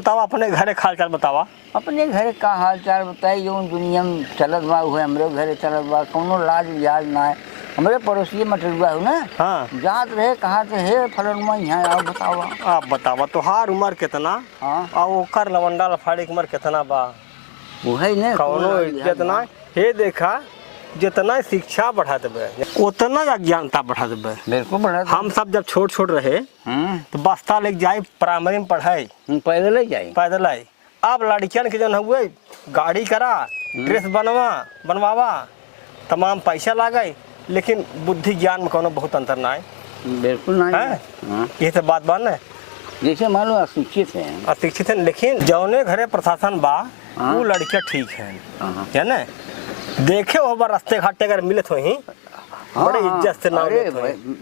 बतावा, अपने घरे हाल चाल बतावा। अपने घर का हाल चाल बताई, जो दुनिया में चलत बा हुए हमरे घरे चलत बा, कोनो लाज लिहाज ना है। हमरे पड़ोसी मटरुआ हो ना, हाँ जात रहे कहाँ से हे फलनमा यहाँ आओ बतावा। आप बतावा तोहार उम्र कितना हाँ और ओकर लवंडा लफाड़ी की उम्र कितना बा? वो है ना कौनो जितना हे देखा, जितना शिक्षा बढ़ा देबे उतना अज्ञानता बढ़ा देबे। बिल्कुल बढ़ा। हम सब जब छोट छोट रहे तो बस्ता लेके जाए प्राइमरी में पढ़ाई, पैदल ही जाए पैदल आई। अब लड़कियन के जन हुए गाड़ी करा, ड्रेस बनवावा, तमाम पैसा लागे, लेकिन बुद्धि ज्ञान में कोनो बहुत अंतर ना है। बिल्कुल ना है। ये तो बात ना, जैसे मान लो अशिक्षित है, लेकिन जौने घरे प्रशासन बा वो लड़कियां ठीक है ना। देखे हो बा रास्ते घाटे अगर मिलत हो ही बड़े इज्जत से ना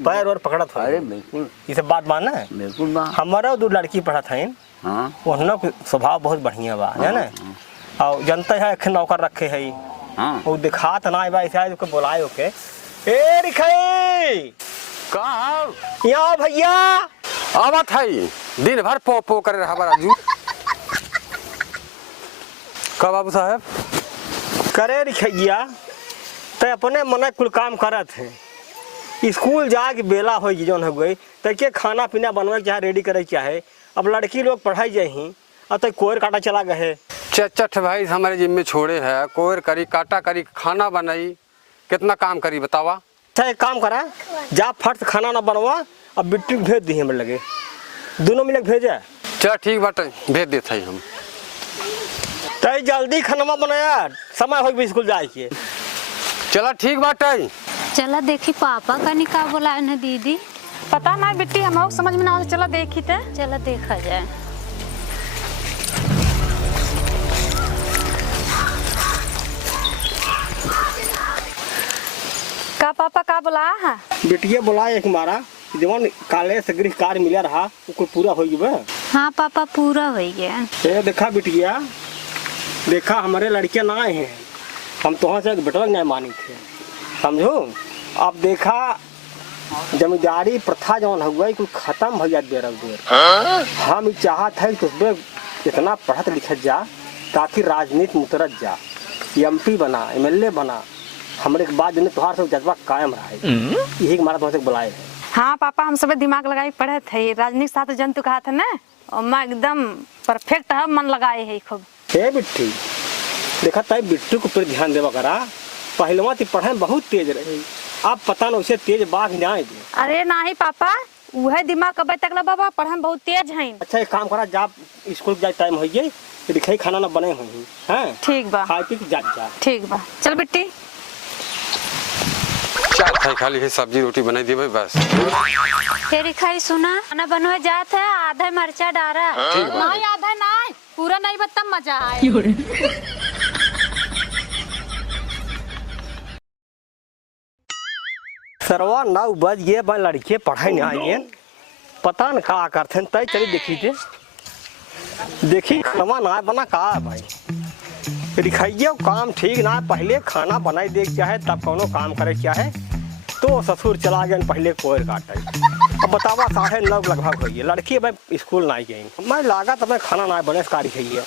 पैर और पकड़त हो। अरे बिल्कुल ये सब बात माना है। बिल्कुल बा। हमारा दो लड़की पढ़त है, उन्होंने स्वभाव बहुत बढ़िया बा है ना। और जनता है एक नौकर रखे है, वो दिखात ना बा, ऐसा है बुलाए ओके, ए रिखाई कहाँ यहाँ भैया आवत है, दिन भर पो पो करे रहा राजू। का बाबू साहब करे रिखैया ते अपने मन कुल काम करत है। स्कूल जाके बेला हो जौन हो गई तके खाना पीना बनवे चाहे रेडी करे चाहे। अब लड़की लोग पढ़ाई जाही और तो कोयर काटा चला गए। चट भाई हमारे जिम्मे छोड़े है, कोयर करी काटा करी खाना बनाई, कितना काम करी बतावा। अच्छा एक काम करा, जा फट से खाना ना बनवा अब बिट्टी भेज दी हमें लगे, दोनों मिलकर भेजे। चल ठीक बात भेज देते हैं हम। तो जल्दी खाना बनाया, समय हो स्कूल जाए के। चला ठीक बात है। चला देखी पापा का निकाह बुलाए ना दीदी। पता ना बेटी, हम समझ में ना आ, चला देखी थे। चला देखा जाए। का पापा का बुलाया है? बेटिया बुलाए एक मारा, जवन काले से गृह कार्य मिला रहा वो पूरा हो गया। हाँ पापा पूरा हो गया। ये देखा बिटिया, देखा हमारे लड़कियां ना आए हैं, हम तो से बेटा नहीं मानी थे समझो। अब देखा जमींदारी प्रथा जवन हुआ कुछ खत्म हो जाए देर देर। हम चाहत है कि उसमें इतना पढ़त लिखत जा ताकि राजनीति में उतरत जा, MP बना, MLA बना, हमारे के बाद तुहार से जज्बा कायम रहा है। यही हमारा तुमसे बुलाए है। हाँ पापा, हम सब दिमाग लगाई पढ़े थे, राजनीति शास्त्र जंतु कहा था ना, और मैं एकदम परफेक्ट है, मन लगाए है खूब। हे बिट्टी देखा ताई बिट्टू को पर ध्यान देवा करा, पहलवा ती पढ़े में बहुत तेज रही, अब पता ना उसे तेज बाघ ना आए। अरे नहीं पापा, वह दिमाग कब तक ला बाबा, पढ़े में बहुत तेज है। अच्छा एक काम करा, जा स्कूल जाए टाइम हो गई, दिखाई खाना ना बने हुई हैं। ठीक बा, खा पी के जा। ठीक बा, चल बेटी। चार खाई खाली है, सब्जी रोटी बनाई दे बस। तेरी खाई सुना, खाना बनवा जात है, आधा मरचा डारा। नहीं आधा नहीं, पूरा नहीं बता मजा आए। सरवा 9 बज गए, लड़के पढ़ाई नहीं आए, पता न का करते तय चली देखी थे, देखी खाना ना बना का भाई दिखाइए काम ठीक ना। पहले खाना बनाई दे चाहे तब कोनो काम करे चाहे, तो ससुर चला गए पहले कोयर काटे। अब बतावा 9:30 लगभग हो गई, लड़की भाई स्कूल ना गई, मैं लागत मैं खाना ना बने कारी है।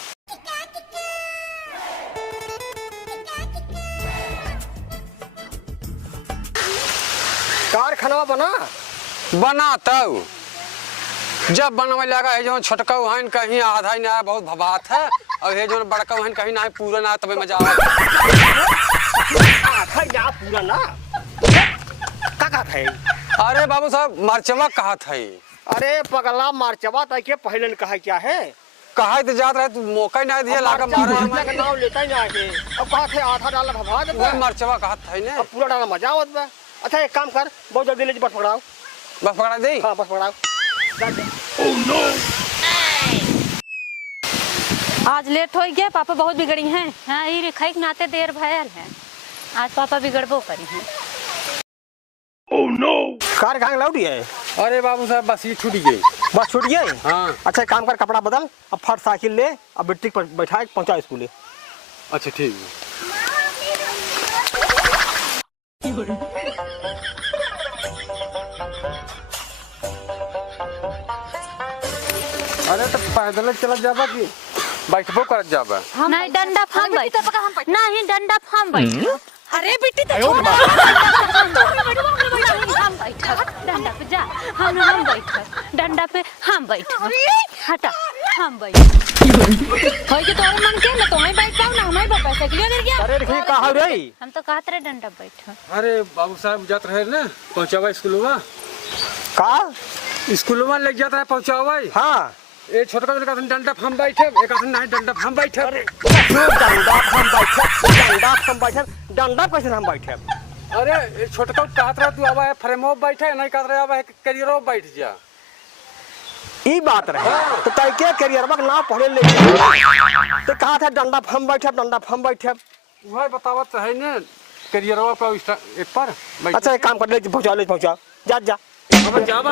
कार खाना बना तब जब बनवे लगा है, जो छोटका है कहीं आधा ही ना बहुत भबात है, और ये जो बड़का है कहीं ना पूरा ना, तब मजा आवा। पूरा ना का है। अरे बाबू साहब मरचवा कहा था। अरे पगला मरचवा तय के पहले ने कहा क्या है, कहा तो जात रहे तू मौका नहीं दिया, लागा मारा का नाम लेता ही ना है। अब कहा थे आधा डाला भभा दे, वो मरचवा कहा था ने, अब पूरा डाला मजा आवत बा। अच्छा एक काम कर, बहुत जल्दी ले बस पकड़ाओ। बस पकड़ा दे। हां बस पकड़ाओ। ओह नो, आज लेट हो गया, पापा बहुत बिगड़ी हैं। हाँ ये रिखाई नाते देर भयल है, आज पापा बिगड़बो करी हैं। ओह नो, कार कहाँ लौटी है? अरे बाबू साहब बस ये छूट गई। बस छूट गई? हाँ। अच्छा काम कर, कपड़ा बदल, अब फट साइकिल ले, अब बिट्टी पर बैठा पहुंचा स्कूल। अच्छा ठीक है। अरे तो पैदल चला जाबा कि बैठबो करत जाबा? नहीं डंडा फाम बैठ नहीं डंडा फाम बैठ अरे बेटी तो हम बैठ डंडा पे जा हम बैठ डंडा पे हम बैठ हटा हम बैठ होय के तोरे मन के ना तोही बैठ पाऊ ना हमें पैसा के लिए दे गया। अरे देखिए कहा रे हम तो कहत रहे डंडा बैठ अरे बाबू साहब जात रहे ना पहुंचावा स्कूलवा, का स्कूलवा ले जाता है पहुंचावा। हाँ ए छोटका का डंडा हम बैठे, एक आदमी नहीं डंडा हम बैठे। डंडा कैसे हम बैठे? अरे ए छोटका कहत रहा तू आवा है फ्रेमो बैठे, नहीं कहत रहा आवा है करियरो बैठ जा। ई बात रहे तो तय के करियरवा के नाम पढ़े ले तो कहा था डंडा हम बैठे। वह बतावत है ना करियरवा पर एक पर बैठ। अच्छा एक काम कर ले पहुंचा जा अब जावा